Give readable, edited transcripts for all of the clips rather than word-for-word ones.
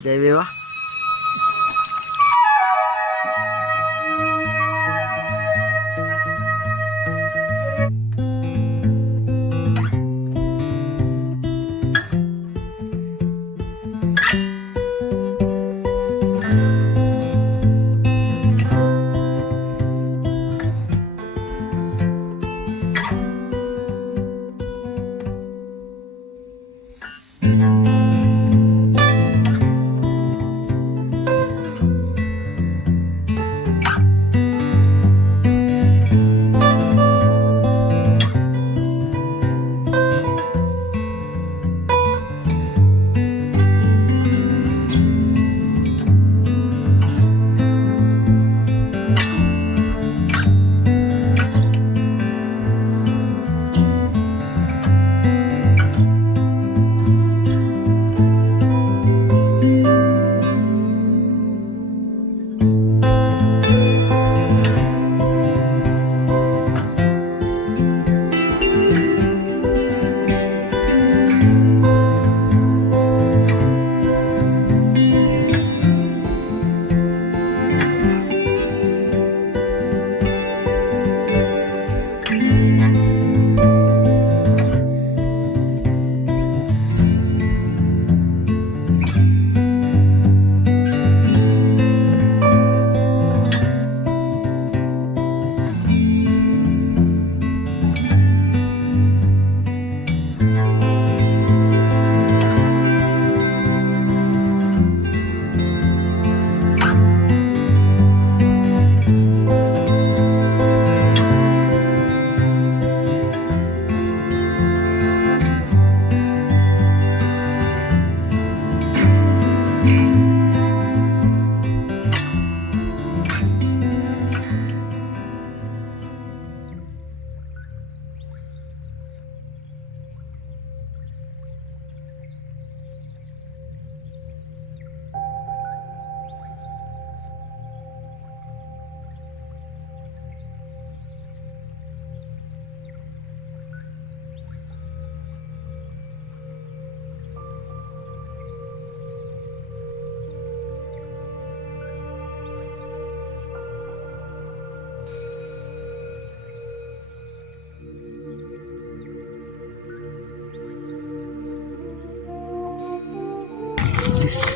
ජය වේවා.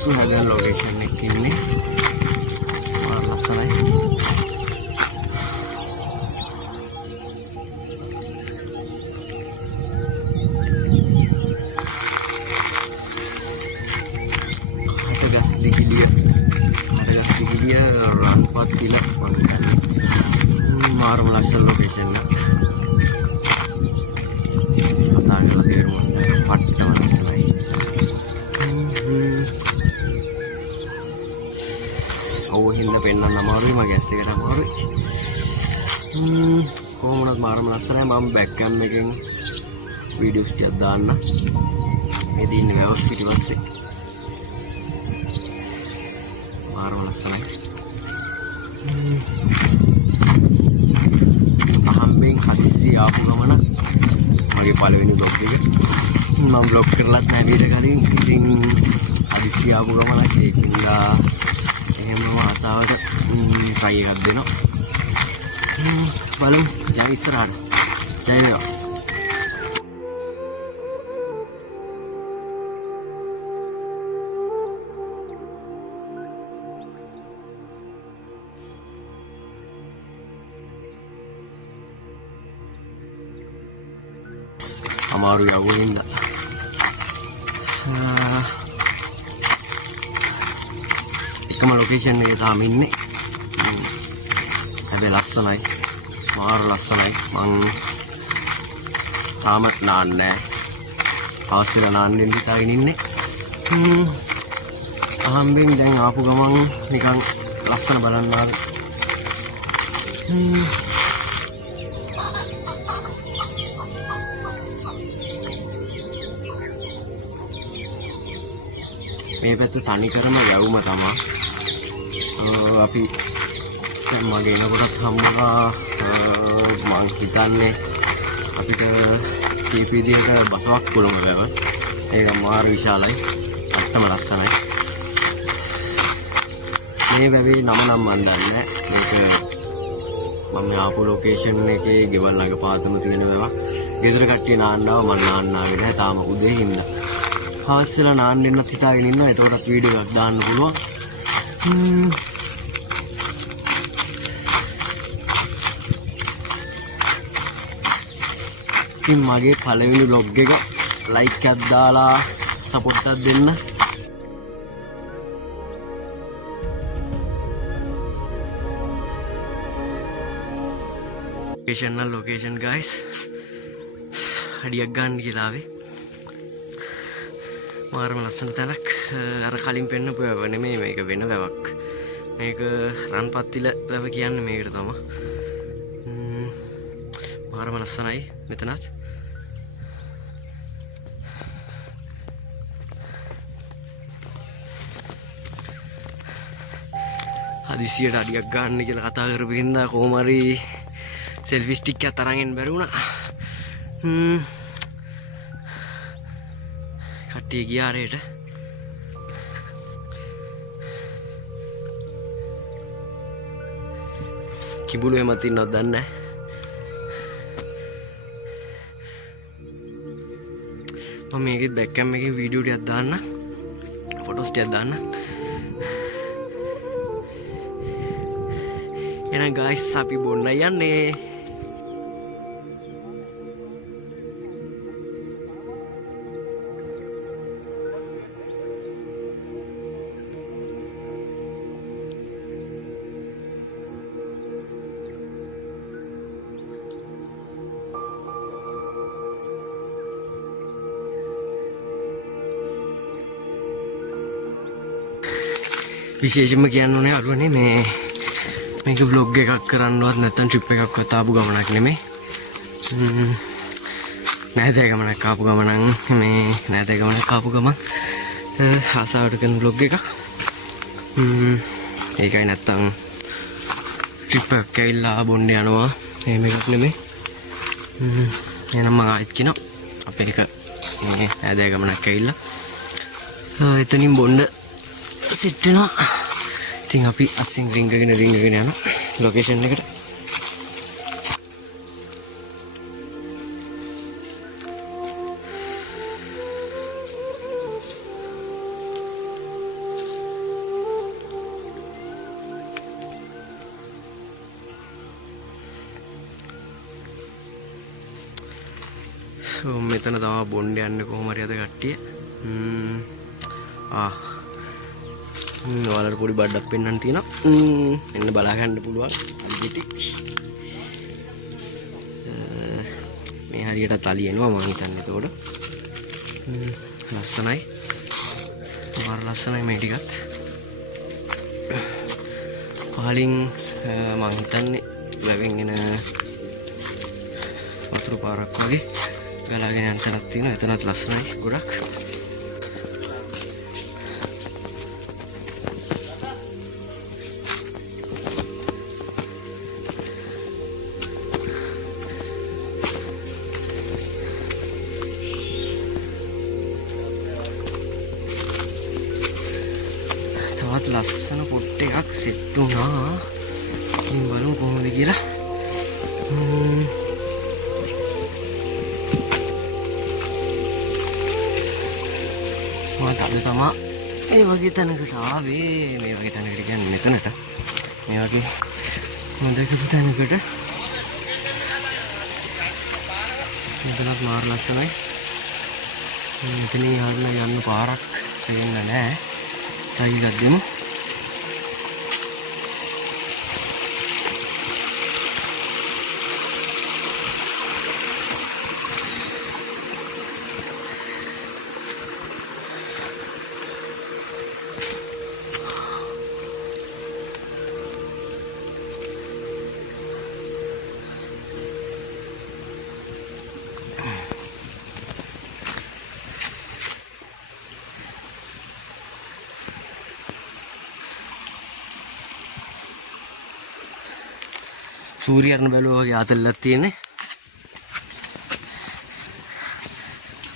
Ada location ini masalah itu gas sedikit dia rampat gila maru langsung location tanggal lebih rumah pada masalah hinda pennන්න අමාරුයි මගේ ඇස් දෙකට අමාරුයි කොහොම වුණත් මාරම ලස්සනයි මම බෑක් කැම් එකෙන් වීඩියෝස් ටිකක් දාන්න මේ දින්නේ වැවක් පිටිපස්සේ මාරම ලස්සනයි අහම්බෙන් හදිස්සිය ආපු ගමන මගේ පළවෙනි බ්ලොග් එක මම බ්ලොග් කරලත් නැහැ ඊට කලින් ඉතින් හදිස්සිය ආපු ගමනක් ඒකින්දා ආසාවට try එකක් දෙනවා බලමු දැන් ඉස්සරහට ජය වේවා අමාරු යවුනින්ද එකම ලොකේෂන් එකේ තාම ඉන්නේ. හැබැයි ලස්සනයි. මාරු ලස්සනයි. මං තාම නාන්නේ නැහැ. අවශ්‍යලා නාන්නෙන් හිතාගෙන ඉන්නේ. අහම්බෙන් දැන් ආපු ගමන් නිකන් ලස්සන බලන්න ආවේ. මේ පැත්ත තනි කරම යවුම තමයි. අපි දැන් මගේ එනකොටත් හම්බුණා මං හිතන්නේ අපිට KPD එක බසවක් කොළඹ වැව. ඒක මාර විශාලයි. අත්තම ලස්සනයි. මේ වැවේ නම නම් මන් දන්නේ මේක මම ආපු ලොකේෂන් එකේ ගෙවල් ළඟ පාතම තියෙන වැවක්. ගෙදර කට්ටිය නාන්නාව මම නාන්නාගෙන නැහැ තාම උදේ හින්දා. හවස් වෙලා නාන්නෙන්නත් හිතාගෙන ඉන්නවා. එතකොටත් වීඩියෝ එකක් දාන්න පුළුවන්. ඉතින් මගේ පළවෙනි vlog එක like එකක් දාලා support එකක් දෙන්න. location guys. හඩියක් ගන්න කියලා ආවේ. මාරම ලස්සන තැනක්. අර කලින් පෙන්නපු වැව නෙමෙයි මේක වෙන වැවක්. මේක රන්පත්තිල වැව කියන්නේ මේකට තමයි. මාරම ලස්සනයි මෙතනත්. හදිසියට අඩියක් ගන්න කියලා කතා කරපු හින්දා කොහොම හරි selfie stick එකක් අරන් එන්න බැරි වුණා. කට්ටිය ගියා රේට. කිඹුළු එහෙමත් ඉන්නවද දන්නේ නැහැ. මම මේකේ බෑක්කම් එකේ වීඩියෝ ටිකක් දාන්න. ෆොටෝස් ටිකක් දාන්න. එහෙනම් guys අපි බොන්න යන්නේ. විශේෂයෙන්ම කියන්න ඕනේ අරුවනේ මේක vlog එකක් කරන්නවත් නැත්නම් trip එකක්වත් ආපු ගමනක් නෙමෙයි. නැහැදේ ගමනක් ආපු ගමනක් නැහැදේ ගමනක් ආපු ගමන් ආසාවට කරන vlog එකක්. ඒකයි නැත්නම් trip එකක් ඇවිල්ලා බොන්න යනවා එහෙම එකක් නෙමෙයි. එහෙනම් මම ආයෙත් කියනවා අපේ එක නැහැදේ ගමනක් ඇවිල්ලා එතනින් බොන්න සෙට් වෙනවා. ඉතින් අපි අසින් රින්ගගෙන යන ලොකේෂන් එකට. මෙතන තමයි බොන්න යන්නේ කොහොම හරි අද කට්ටිය. ඔයාලට පොඩි බඩක් පෙන්වන්න තියෙනවා. එන්න බලා ගන්න පුළුවන්. අල්ගෙටි. මේ හරියට තලියනවා මම හිතන්නේ එතකොට. ලස්සනයි. මාර ලස්සනයි මේ ටිකත්. පහලින් මම හිතන්නේ වැවෙන් එන වතුර පාරක් වගේ ගලාගෙන යන තැනක් තියෙනවා. එතනත් ලස්සනයි ගොඩක්. තවත් ලස්සන පොට් එකක් සෙට් වුණා. ඉතින් බලමු කොහොමද කියලා. මම තමයි ඒ වගේ තැනකට ආවේ. මේ වගේ තැනකට කියන්නේ මෙතනට. මේ වගේ හොඳකපු තැනකට. මෙතනත් මාර ලස්සනයි. මෙතනින් යන්න පාරක් තියෙන්නේ නැහැ. try එකක් දෙමු. සූර්යයන් බැලුවා වගේ ආතල්ලක් තියෙන්නේ.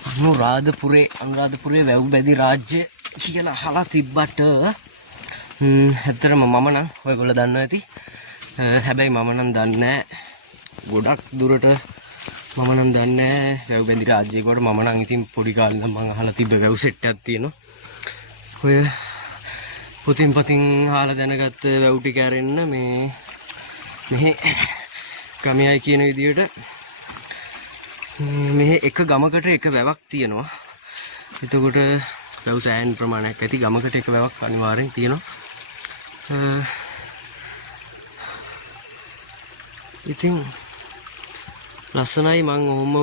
අනුරාධපුරේ වැව් බැදි රාජ්‍ය කියලා අහලා තිබ්බට ඇත්තටම මම නම් ඔයගොල්ලෝ දන්නවා ඇති. හැබැයි මම නම් දන්නේ නැහැ. ගොඩක් දුරට මම නම් දන්නේ නැහැ. වැව් බැඳි රාජ්‍යයකට මම නම් ඉතින් පොඩි කාලේ ඉඳන් මම අහලා තිබ්බ වැව් සෙට් එකක් තියෙනවා. ඔය පුතින් පතින් අහලා දැනගත්ත වැව් ටික ඇරෙන්න මෙහි ගමයයි කියන විදියට මෙහි එක ගමකට එක වැවක් තියෙනවා. එතකොට වැව් සෑහෙන ප්‍රමාණයක් ඇති. ගමකට එක වැවක් අනිවාර්යෙන් තියෙනවා. ඉතින් ලස්සනයි. මං ඔහොමම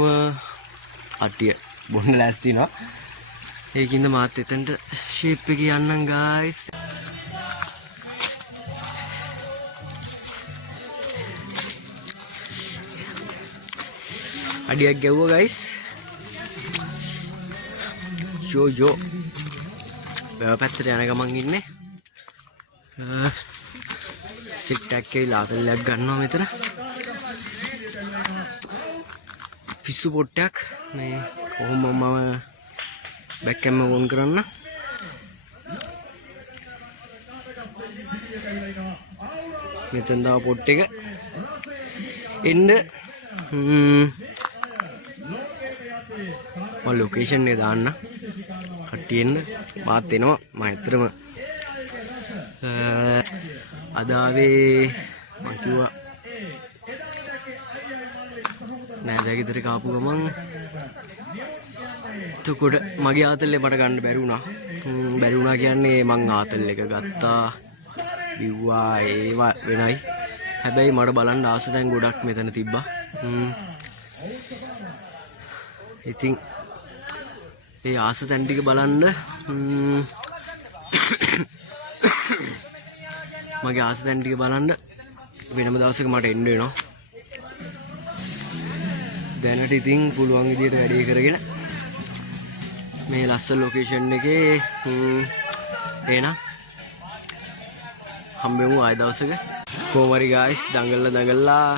අට්ටිය බොන්න ලෑස්ති වෙනවා. ඒකින්ද මාත් එතනට ෂේප් එකේ යන්නම් ගායිස්. අඩියක් ගැව්වා ගයිස්. යෝ වැව පැත්තට යන ගමන් ඉන්නේ. සිට් එකක් කියලා ආතල්ලයක් ගන්නවා මෙතන. පිස්සු පොට්ටයක් මේ කොහොම මම බෑක් කැම ඕන් කරන්න. මෙතන දාව පොට් එක එන්න මම ලොකේෂන් එක දාන්න. කට්ටිය එන්න මාත් එනවා. මම ඇත්තටම අද ආවේ මං කිව්වා නෑදෑ ගෙදර කාපු ගමන් එතකොට මගේ ආතල්ලේ මට ගන්න බැරි වුණා. බැරි වුණා කියන්නේ මං ආතල් එක ගත්තා බිව්වා ඒවා වෙනයි. හැබැයි මට බලන්න ආස දැන් ගොඩක් මෙතන තිබ්බා. ඉතින් ඒ ආස තැන් ටික බලන්න මගේ ආස තැන් ටික බලන්න වෙනම දවසක මට එන්න වෙනවා. දැනට ඉතින් පුළුවන් විදියට වැඩේ කරගෙන මේ ලස්සන ලොකේෂන් එකේ එන හම්බෙමු ආය දවසක. කොහොමරි ගායිස් දඟලලා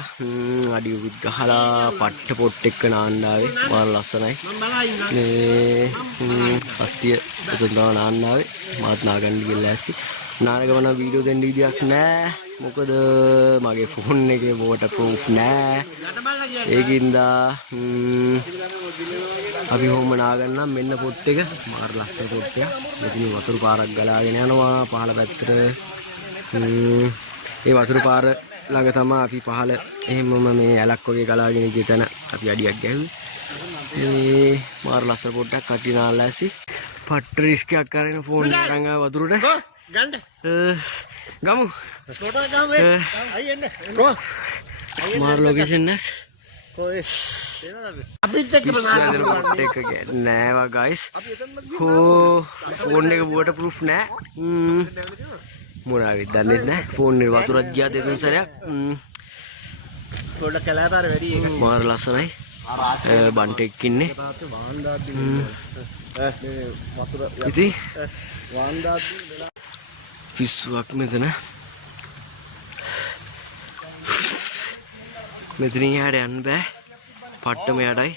අඩියුත් ගහලා පට්ට පොට් එක්ක නාන්න ආවේ. මාර ලස්සනයි. මේ ෆස්ටිය උතුම් තව නාන්න ආවේ. මාත් නාගන්න ගිහලා ඇස්සි. නාන ගමන වීඩියෝ දෙන්න විදියක් නැහැ. මොකද මගේ ෆෝන් එකේ වෝටර් ප්‍රූෆ් නැහැ. ඒකින්ද අපි හොම නාගන්නම්. මෙන්න පොට් එක. මාර ලස්සන පොට් එකක්. මෙතන වතුර පාරක් ගලාගෙන යනවා පහළ පැත්තට. ඒ වතුර පාර ළඟ තමයි අපි පහළ එහෙමම මේ ඇලක් වගේ ගලාගෙන ගිය තැන අපි අඩියක් ගැහුවේ. මේ මාර ලස්සන පොට්ටක් කටි නාලා ඇසි. පට්ට රිස්ක් එකක් කරගෙන ෆෝන් එක අරන් ආව වතුරට. ගන්න. ගමු. ෆොටෝ ගමු. අය එන්න. මාර ලොකේෂන් එක. කොහෙ? අපිත් එක්ක බලන්න එක නෑවා ගයිස්. ෆෝන් එක වෝටර් ප්‍රූෆ් නෑ. මොනාවෙත් දන්නේ නැහැ. ෆෝන් එකේ වතුරක් ගියා දෙතුන් සැරයක්. පොඩ්ඩක් කලාපාර වැඩි එක. මාර ලස්සනයි. බන්ට් එකක් ඉන්නේ. ඉතින් පිස්සුවක් මෙතන. මෙතනින් එහාට යන්න බෑ. පට්ටම යටයි.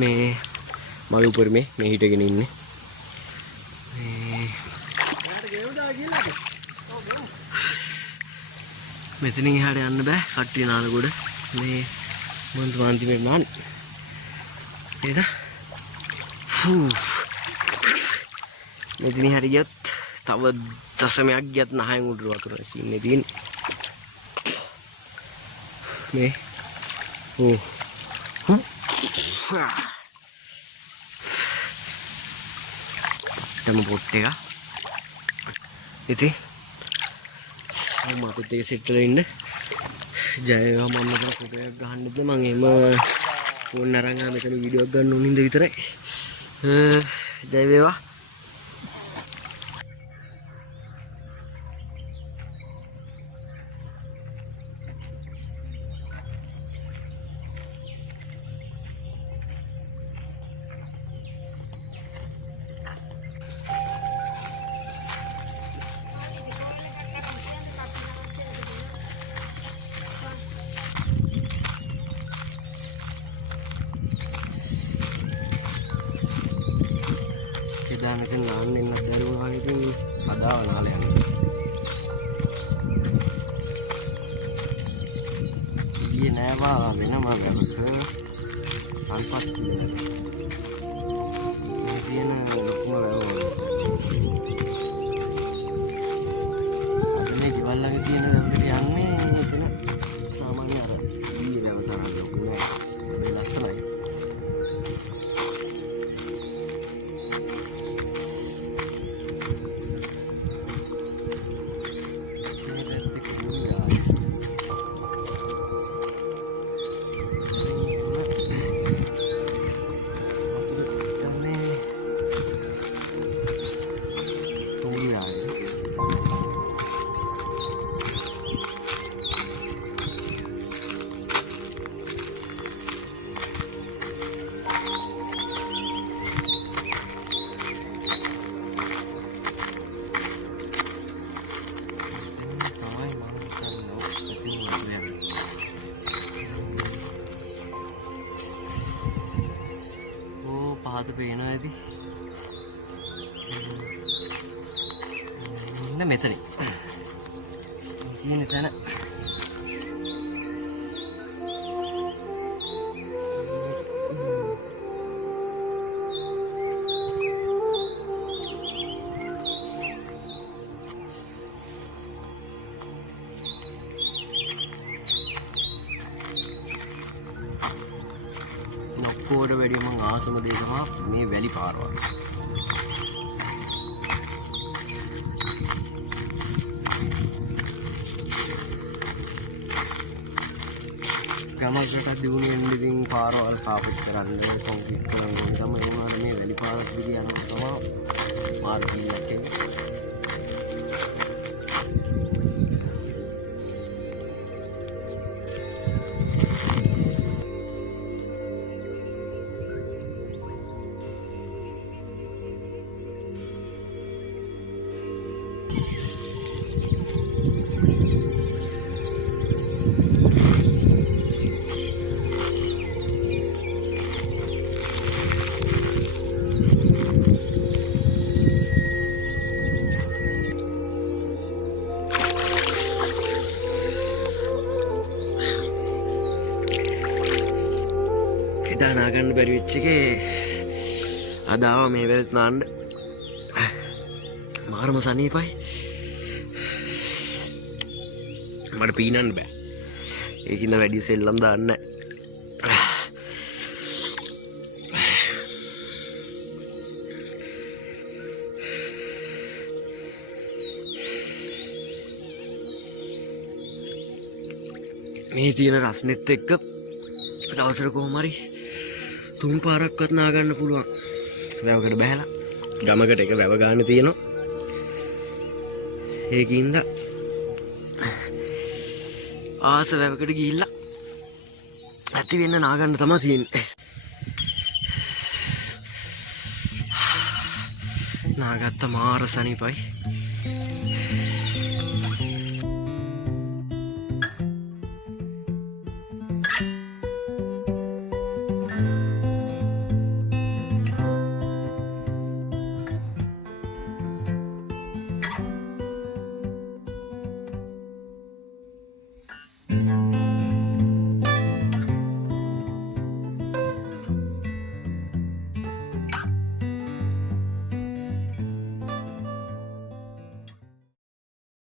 මේ මගේ උඩරේ මේ හිටගෙන ඉන්නේ. මෙතනින් එහාට යන්න බෑ. කට්ටිය නානකොට මේ මොන්ද වන්තිමේ නාන. එද? මෙතනින් එහාට ගියත් තව දශමයක් ගියත් නහයෙන් උඩ වතුර ඉන්නේ තියෙන්නේ. මේ තම පොට් එක. ඉතින් මම අපිට ඒක සෙට් වෙලා ඉන්න. ජය වේවා. මම මෙතන ෆොටෝ එකක් ගහන්නද මම එහෙම ෆෝන් අරන් ආ මෙතන වීඩියෝ එකක් ගන්න ඕනින්ද විතරයි. ජය වේවා. අදාව නාල යන්න. ඊයේ නෑවා වෙනම වැවක අල්පත් මේ තියෙන ලොකුම වැව. අද මේ ගෙවල් ළඟ තියෙන වැවකට යන්නේ එතන සාමාන්‍ය අර ඊයේ වැව තරම් ලොකු නෑ. ලස්සනයි. පහත පේනවා ඇති. මෙතන තියෙන තැන නොක්කෝට වැඩිය මං ආසම දේ තමයි මේ වැලි පාරවල්. ගමකට දිනුන වෙන්න ඉතින් පාරවල් ස්ථාපිත කරන්න කොන්ක්‍රීට් කරන්න ඕනේ තමයි. ඒ වුණාට මේ වැලි පාරක් දිගේ යනවා තමයි මාර්ගයක් එන්නේ. එදා නාගන්න බැරි වෙච්ච එකේ අද ආව මේ වෙලත් නාන්න මාරම සනීපයි. මට පීනන්න බෑ. ඒකින්ද වැඩි සෙල්ලම් දාන්න නැහැ. මේ තියෙන රස්නෙත් එක්ක දවසට කොහොම හරි 3 පාරක්වත් නාගන්න පුළුවන්. වැවකට බහැලා ගමකට එක වැව ගන්න තියෙනවා. ඒකින්ද ආස වැවකට ගිහිල්ලා ඇති වෙන්න නාගන්න තමයි තියෙන්නේ. නාගත්ත මාර සනීපයි.